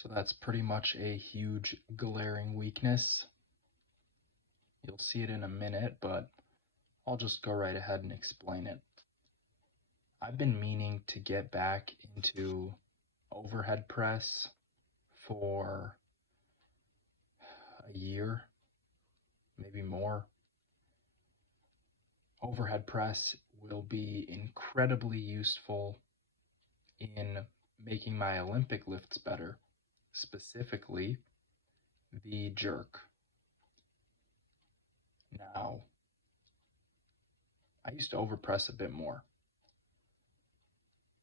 So that's pretty much a huge glaring weakness. You'll see it in a minute, but I'll just go right ahead and explain it. I've been meaning to get back into overhead press for a year, maybe more. Overhead press will be incredibly useful in making my Olympic lifts better, specifically the jerk. Now, I used to overpress a bit more,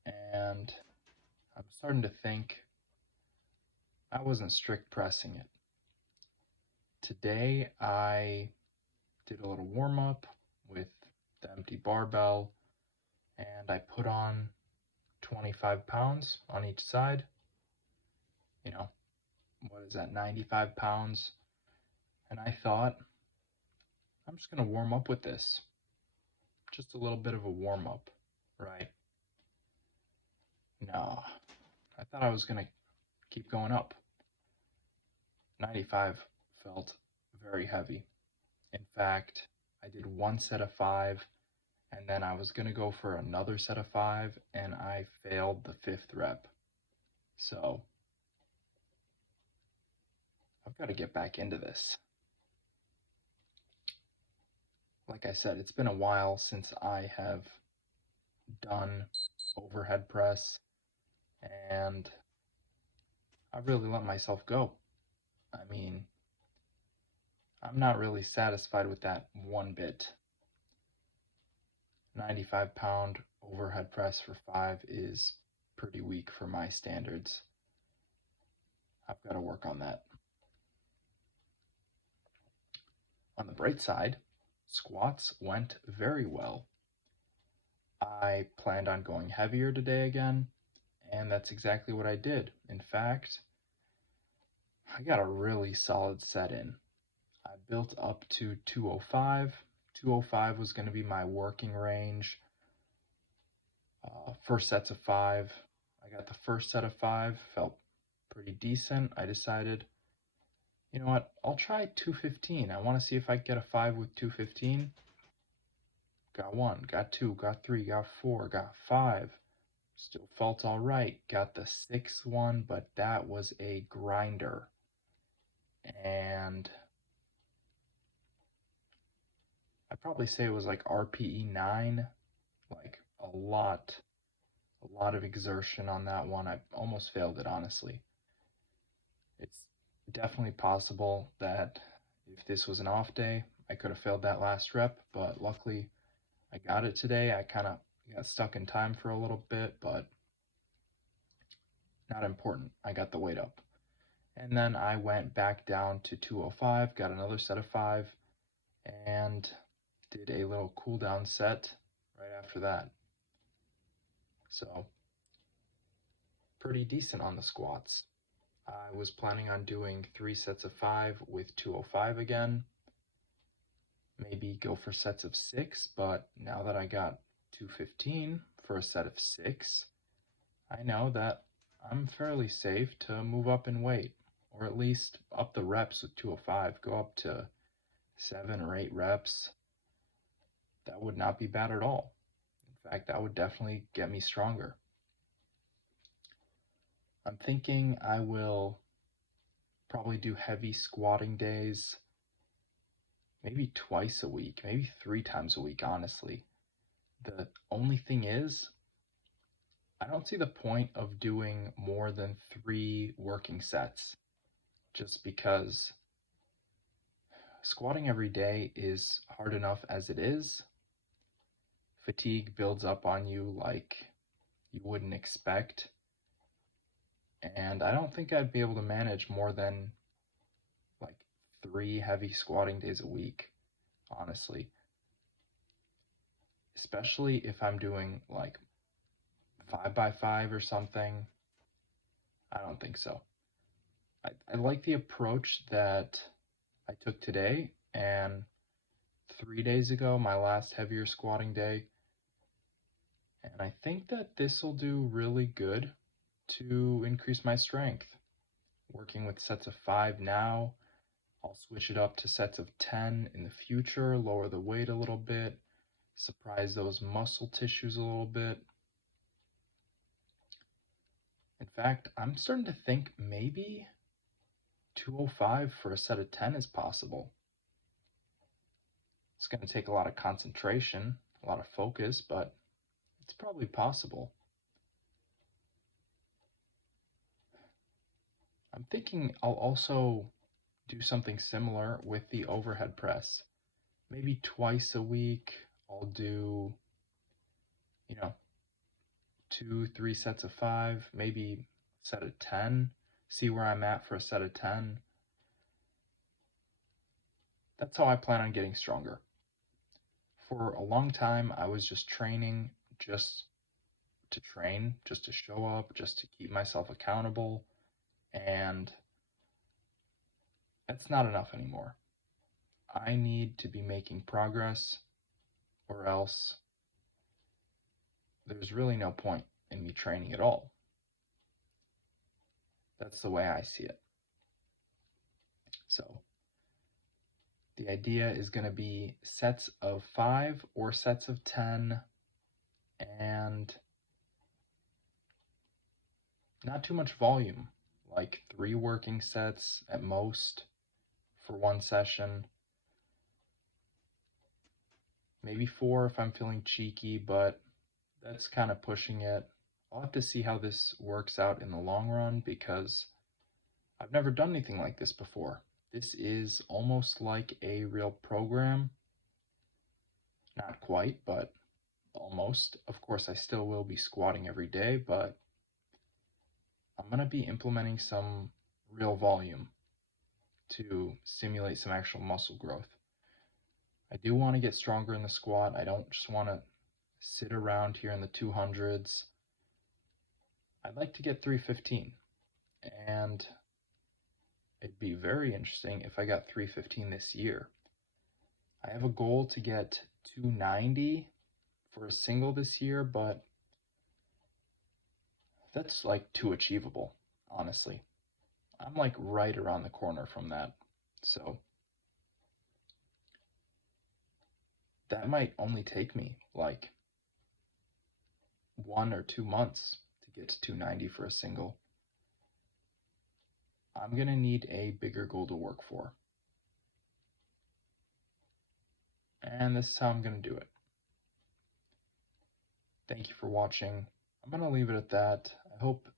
and I'm starting to think I wasn't strict pressing it. Today, I did a little warm up with the empty barbell, and I put on 25 pounds on each side. You know, what is that, 95 pounds? And I thought, I'm just going to warm up with this. Just a little bit of a warm up, right? No, I thought I was going to keep going up. 95 felt very heavy. In fact, I did one set of 5, and then I was going to go for another set of 5, and I failed the 5th rep. So, I've got to get back into this. Like I said, it's been a while since I have done overhead press, and I really let myself go. I mean, I'm not really satisfied with that one bit. 95-pound overhead press for 5 is pretty weak for my standards. I've got to work on that. On the bright side, squats went very well. I planned on going heavier today again, and that's exactly what I did. In fact, I got a really solid set in. I built up to 205. 205 was going to be my working range. First sets of 5. I got the first set of 5, felt pretty decent. I decided, you know what, I'll try 215. I want to see if I can get a 5 with 215. Got 1, got 2, got 3, got 4, got 5. Still felt all right. Got the 6th one, but that was a grinder. And I'd probably say it was like RPE 9, like a lot of exertion on that one. I almost failed it, honestly. It's definitely possible that if this was an off day, I could have failed that last rep, but luckily I got it today. I kind of got stuck in time for a little bit, but not important. I got the weight up. And then I went back down to 205, got another set of 5, and did a little cool down set right after that. So, pretty decent on the squats. I was planning on doing 3 sets of 5 with 205 again. Maybe go for sets of 6, but now that I got 215 for a set of 6, I know that I'm fairly safe to move up in weight, or at least up the reps with 205, go up to 7 or 8 reps. That would not be bad at all. In fact, that would definitely get me stronger. I'm thinking I will probably do heavy squatting days, maybe twice a week, maybe 3 times a week, honestly. The only thing is, I don't see the point of doing more than 3 working sets, just because squatting every day is hard enough as it is. Fatigue builds up on you like you wouldn't expect. And I don't think I'd be able to manage more than like 3 heavy squatting days a week, honestly. Especially if I'm doing like 5x5 or something. I don't think so. I like the approach that I took today and 3 days ago, my last heavier squatting day. And I think that this will do really good to increase my strength. working with sets of 5 now. I'll switch it up to sets of 10 in the future, lower the weight a little bit, surprise those muscle tissues a little bit. In fact, I'm starting to think maybe 205 for a set of 10 is possible. It's going to take a lot of concentration, a lot of focus, but it's probably possible. I'm thinking I'll also do something similar with the overhead press. Maybe twice a week, I'll do, 2, 3 sets of 5, maybe a set of 10, see where I'm at for a set of 10. That's how I plan on getting stronger. For a long time, I was just training just to train, just to show up, just to keep myself accountable, and that's not enough anymore. I need to be making progress, or else there's really no point in me training at all. That's the way I see it. So, the idea is going to be sets of 5 or sets of 10, and not too much volume, like 3 working sets at most for one session. Maybe 4 if I'm feeling cheeky, but that's kind of pushing it. I'll have to see how this works out in the long run because I've never done anything like this before. This is almost like a real program. Not quite, but almost. Of course, I still will be squatting every day, but I'm going to be implementing some real volume to simulate some actual muscle growth. I do want to get stronger in the squat. I don't just want to sit around here in the 200s. I'd like to get 315, and it'd be very interesting if I got 315 this year. I have a goal to get 290 for a single this year, but that's like too achievable, honestly. I'm like right around the corner from that. So that might only take me like 1 or 2 months to get to 290 for a single. I'm going to need a bigger goal to work for. And this is how I'm going to do it. Thank you for watching. I'm going to leave it at that. I hope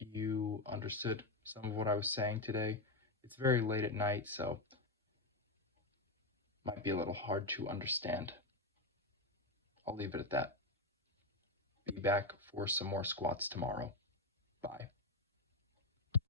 you understood some of what I was saying today. It's very late at night, so might be a little hard to understand. I'll leave it at that. Be back for some more squats tomorrow. Bye.